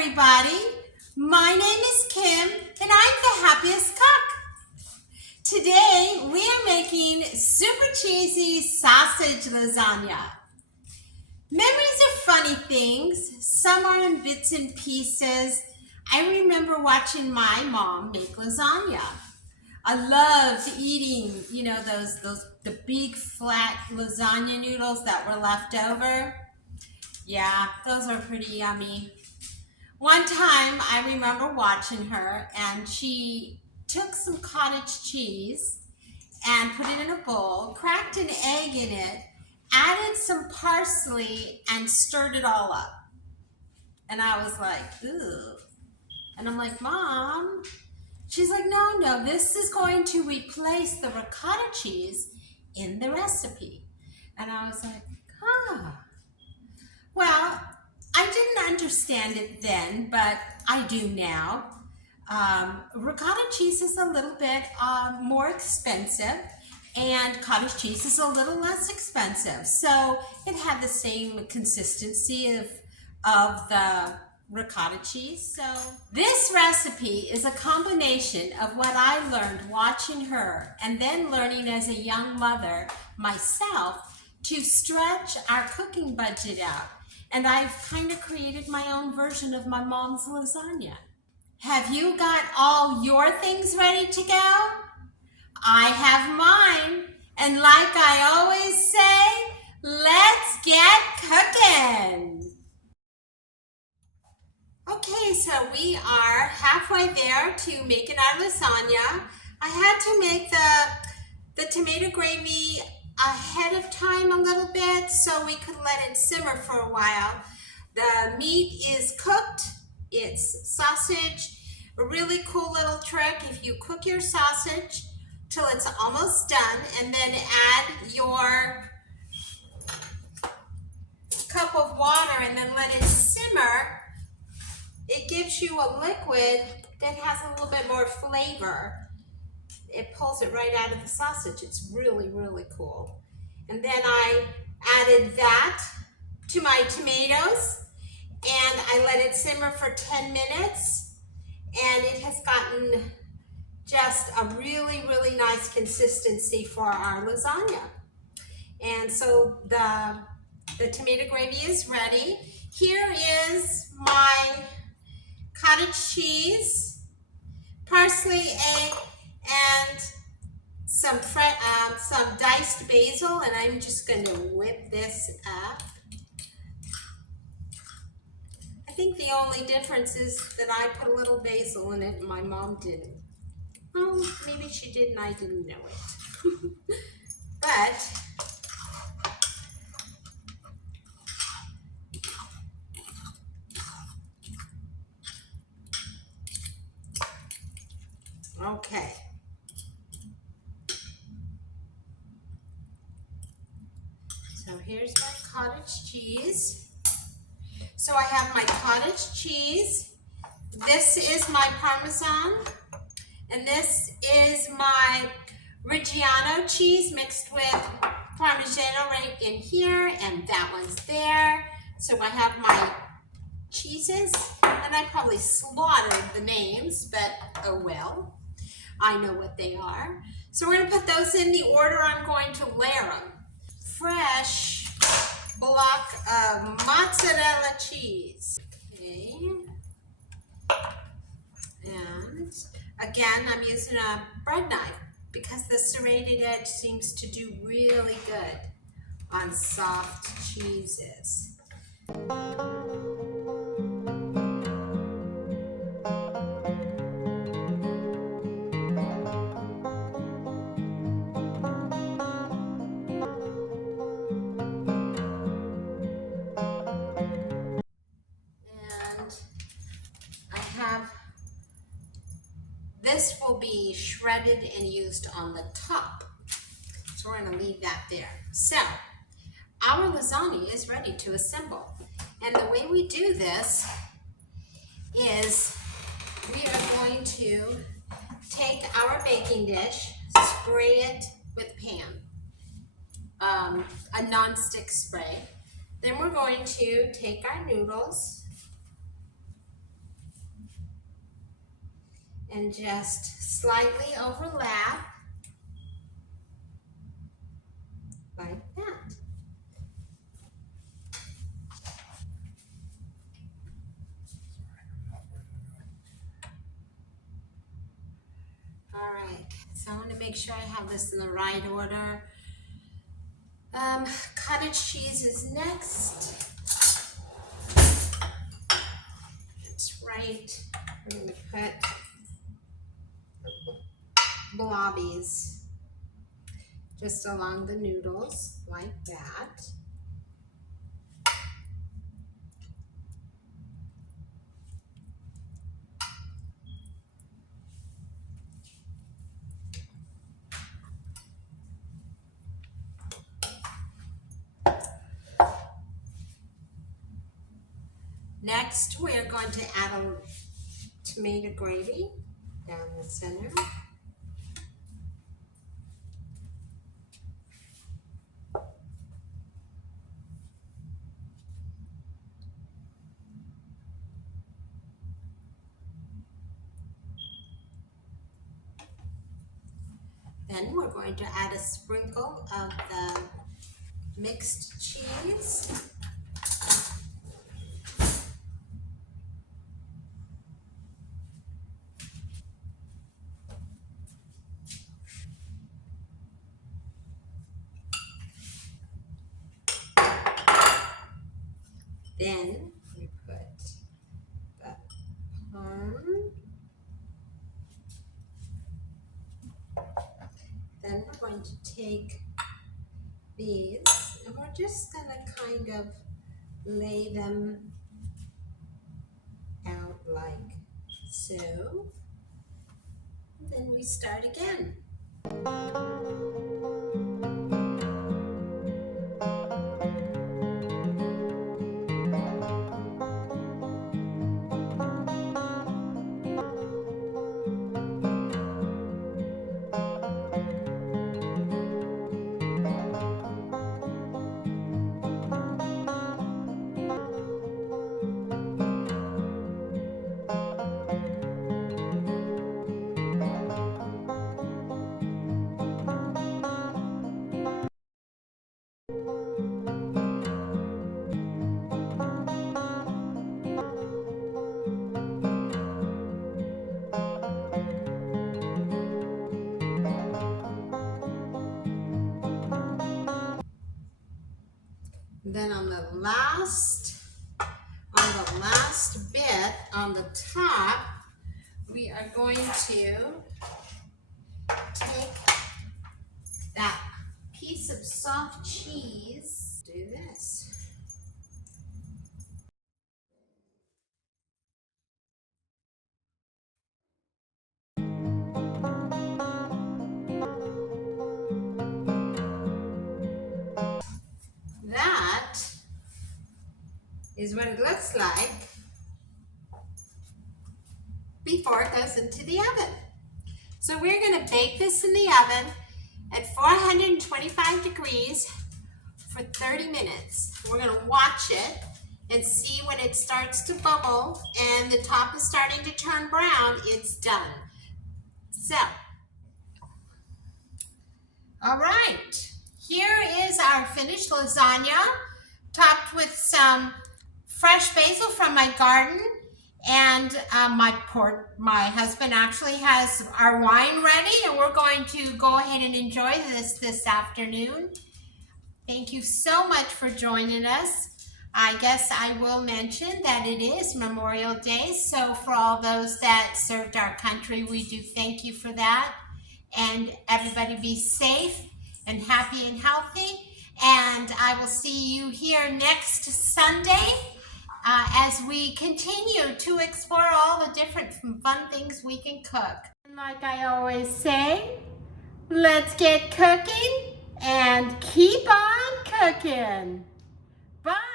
everybody. My name is Kim and I'm the happiest cook. Today we are making super cheesy sausage lasagna. Memories are funny things. Some are in bits and pieces. I remember watching my mom make lasagna. I loved eating, the big flat lasagna noodles that were left over. Yeah, those are pretty yummy. One time I remember watching her and she took some cottage cheese and put it in a bowl, cracked an egg in it, added some parsley and stirred it all up. And I was like, ooh. And I'm like, Mom. She's like, no, this is going to replace the ricotta cheese in the recipe. And I was like, well, I didn't understand it then, but I do now. Ricotta cheese is a little bit more expensive, and cottage cheese is a little less expensive. So it had the same consistency of the ricotta cheese. So this recipe is a combination of what I learned watching her and then learning as a young mother myself to stretch our cooking budget out. And I've kind of created my own version of my mom's lasagna. Have you got all your things ready to go? I have mine. And like I always say, let's get cooking. Okay, so we are halfway there to making our lasagna. I had to make the tomato gravy ahead of time a little bit so we could let it simmer for a while. The meat is cooked. It's sausage. A really cool little trick, if you cook your sausage till it's almost done and then add your cup of water and then let it simmer, it gives you a liquid that has a little bit more flavor. It pulls it right out of the sausage. It's really, really cool. And then I added that to my tomatoes and I let it simmer for 10 minutes and it has gotten just a really, really nice consistency for our lasagna. And so the tomato gravy is ready. Here is my cottage cheese, parsley, egg, and some diced basil, and I'm just going to whip this up. I think the only difference is that I put a little basil in it and my mom didn't. Well, maybe she did and I didn't know it. But okay. So here's my cottage cheese. So I have my cottage cheese. This is my Parmesan. And this is my Reggiano cheese mixed with Parmigiano right in here. And that one's there. So I have my cheeses. And I probably slaughtered the names, but oh well. I know what they are. So we're going to put those in the order I'm going to layer them. Fresh block of mozzarella cheese. Okay. And again, I'm using a bread knife because the serrated edge seems to do really good on soft cheeses. This will be shredded and used on the top. So we're going to leave that there. So our lasagna is ready to assemble. And the way we do this is we are going to take our baking dish, spray it with pan, a non-stick spray. Then we're going to take our noodles and just slightly overlap like that. All right, so I want to make sure I have this in the right order. Cottage cheese is next. That's right. I'm going to put blobbies just along the noodles like that. Next, we are going to add a tomato gravy down the center. Then we're going to add a sprinkle of the mixed cheese. Then we put the parm. Then we're going to take these and we're just going to kind of lay them out like so. Then we start again. Then on the last bit on the top, we are going to take that piece of soft cheese, do this. That is what it looks like before it goes into the oven. So we're going to bake this in the oven at 425 degrees for 30 minutes. We're going to watch it and see when it starts to bubble and the top is starting to turn brown, it's done. So, all right, here is our finished lasagna topped with some fresh basil from my garden, and my husband actually has our wine ready, and we're going to go ahead and enjoy this afternoon. Thank you so much for joining us. I guess I will mention that it is Memorial Day, so for all those that served our country, we do thank you for that. And everybody be safe and happy and healthy. And I will see you here next Sunday as we continue to explore all the different fun things we can cook. And like I always say, let's get cooking and keep on cooking. Bye.